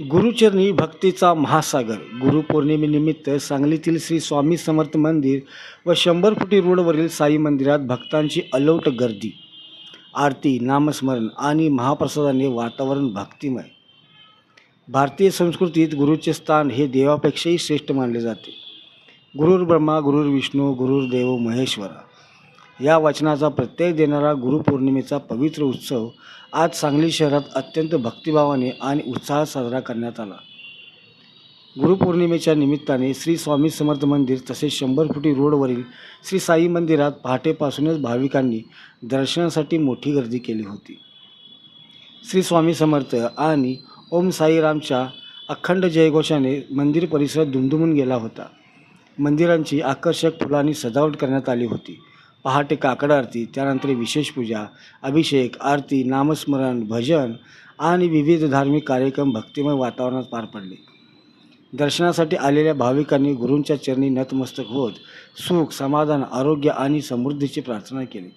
गुरुचरणी भक्तीचा महासागर. गुरुपौर्णिमेनिमित्त सांगलीतील श्री स्वामी समर्थ मंदिर व 100 फुटी रोडवरील साई मंदिरात भक्तांची अलोट गर्दी. आरती, नामस्मरण आणि महाप्रसादाने वातावरण भक्तिमय. भारतीय संस्कृतीत गुरुचे स्थान हे देवापेक्षाही श्रेष्ठ मानले जाते. गुरुर्ब्रह्मा गुरुर्विष्णू गुरुर्देव महेश्वरा या वचनाचा प्रत्यय देणारा गुरुपौर्णिमेचा पवित्र उत्सव आज सांगली शहरात अत्यंत भक्तिभावाने आणि उत्साहात साजरा करण्यात आला. गुरुपौर्णिमेच्या निमित्ताने श्री स्वामी समर्थ मंदिर तसेच 100 फुटी रोडवरील श्री साई मंदिरात पहाटेपासूनच भाविकांनी दर्शनासाठी मोठी गर्दी केली होती. श्री स्वामी समर्थ आणि ओम साईरामच्या अखंड जयघोषाने मंदिर परिसर दुमदुमून गेला होता. मंदिरांची आकर्षक फुलांनी सजावट करण्यात आली होती. पहाटे काकड आरती, त्यानंतर विशेष पूजा, अभिषेक, आरती, नामस्मरण, भजन आणि विविध धार्मिक कार्यक्रम भक्तिमय वातावरणात पार पडले. दर्शनासाठी आलेल्या भाविकांनी गुरूंच्या चरणी नतमस्तक होत सुख, समाधान, आरोग्य आणि समृद्धीची प्रार्थना केली.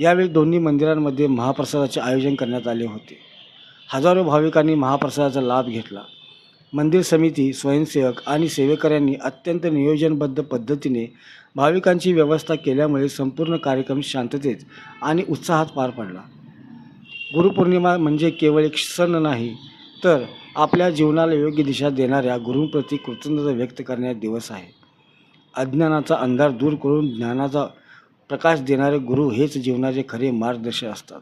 यावेळी दोन्ही मंदिरांमध्ये महाप्रसादाचे आयोजन करण्यात आले होते. हजारो भाविकांनी महाप्रसादाचा लाभ घेतला. मंदिर समिती, स्वयंसेवक आणि सेवेकऱ्यांनी अत्यंत नियोजनबद्ध पद्धतीने भाविकांची व्यवस्था केल्यामुळे संपूर्ण कार्यक्रम शांततेत आणि उत्साहात पार पडला. गुरुपौर्णिमा म्हणजे केवळ एक सण नाही, तर आपल्या जीवनाला योग्य दिशा देणाऱ्या गुरूंप्रती कृतज्ञता व्यक्त करण्याचा दिवस आहे. अज्ञानाचा अंधार दूर करून ज्ञानाचा प्रकाश देणारे गुरु हेच जीवनाचे खरे मार्गदर्शक असतात.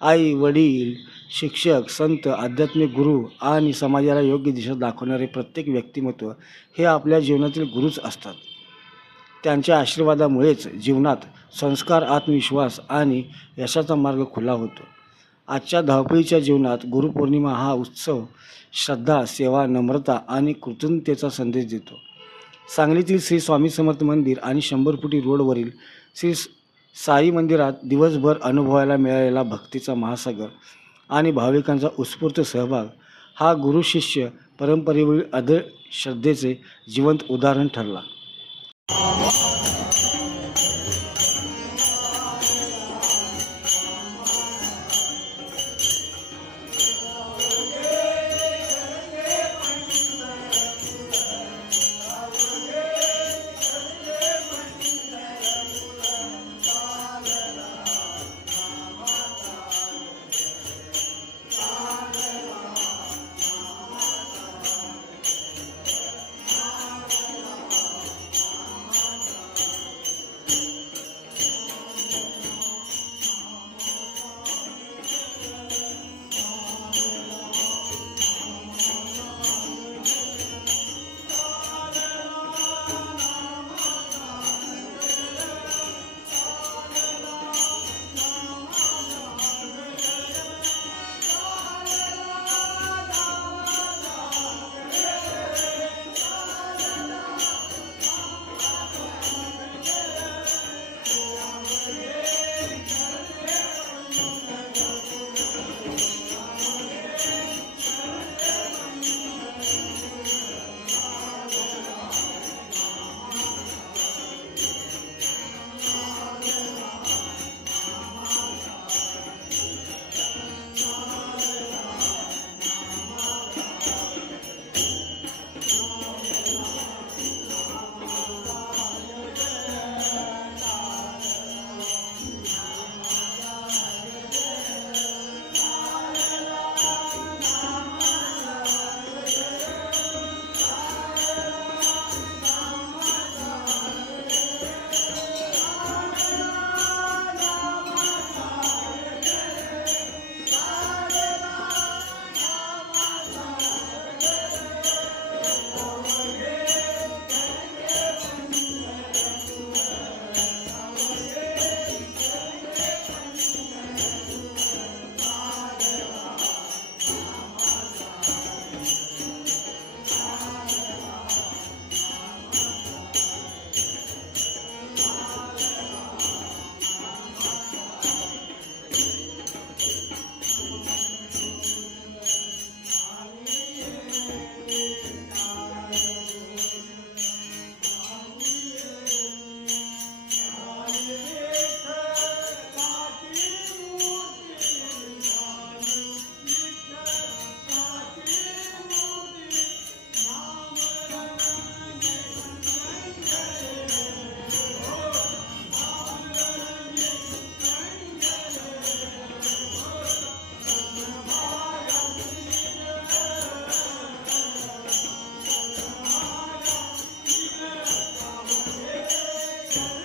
आई, वडील, शिक्षक, संत, आध्यात्मिक गुरु आणि समाजाला योग्य दिशा दाखवणारे प्रत्येक व्यक्तिमत्व हे आपल्या जीवनातील गुरुच असतात. त्यांच्या आशीर्वादामुळेच जीवनात संस्कार, आत्मविश्वास आणि यशाचा मार्ग खुला होतो. आजच्या धावपळीच्या जीवनात गुरुपौर्णिमा हा उत्सव श्रद्धा, सेवा, नम्रता आणि कृतज्ञतेचा संदेश देतो. सांगलीतील श्री स्वामी समर्थ मंदिर आणि 100 फुटी रोडवरील श्री साई मंदिरात दिवसभर अनुभवायला मिळालेला भक्तीचा महासागर आणि भाविकांचा उत्स्फूर्त सहभाग हा गुरु शिष्य परंपरेवरील अढळ श्रद्धेचे जिवंत उदाहरण ठरला. Thank